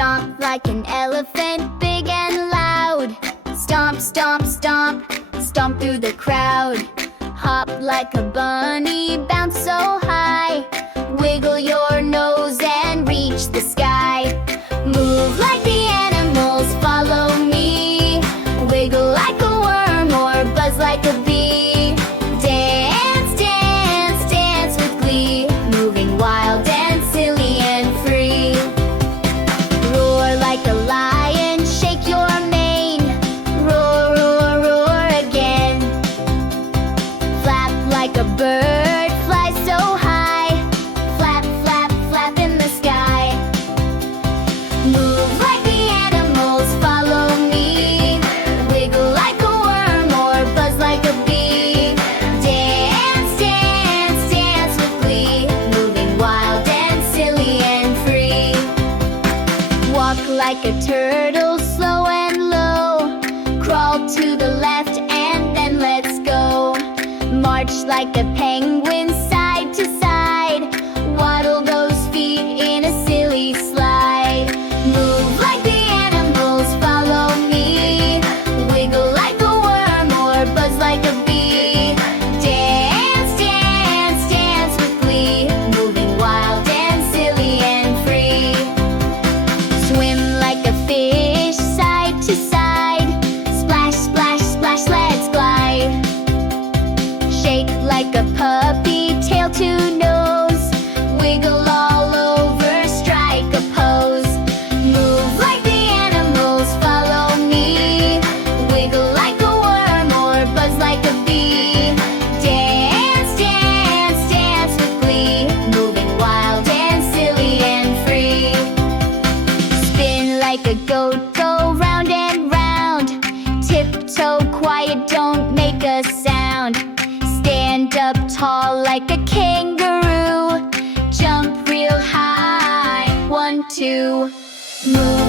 Stomp like an elephant, big and loud. Stomp, stomp, stomp, stomp through the crowd. Hop like a bunny, bounce so high. Wiggle your nose and reach the sky. Move like the animals, follow me. Wiggle like a worm or buzz like a bee. Dance, dance, dance with glee. Moving wild and silly and free. Roar like a lion, shake your mane. Roar, roar, roar again. Flap like a bird, fly so high. Flap, flap, flap in the sky. Move like the animals, follow me. Wiggle like a worm or buzz like a bee. Dance, dance, dance with glee. Moving wild and silly and free. Walk like a turtle, slow and low. Crawl to the left and then let's go. March like a penguin, side to side. Waddle those feet in a silly slide. Move like the animals, follow me. Wiggle like a worm or buzz like a bee. Dance, dance, dance with glee. Moving wild and silly and free. Swim like a fish, side to side. Splash, splash, splash, let's glide. Shake like a puppy, tail to nose. Wiggle all over, strike a pose. Move like the animals, follow me. Wiggle like a worm or buzz like a bee. Dance, dance, dance with glee. Moving wild and silly and free. Spin like a goat, go round and round. Tiptoe quiet, don't make a sound. Stand up tall like a kangaroo. Jump real high, 1, 2. Move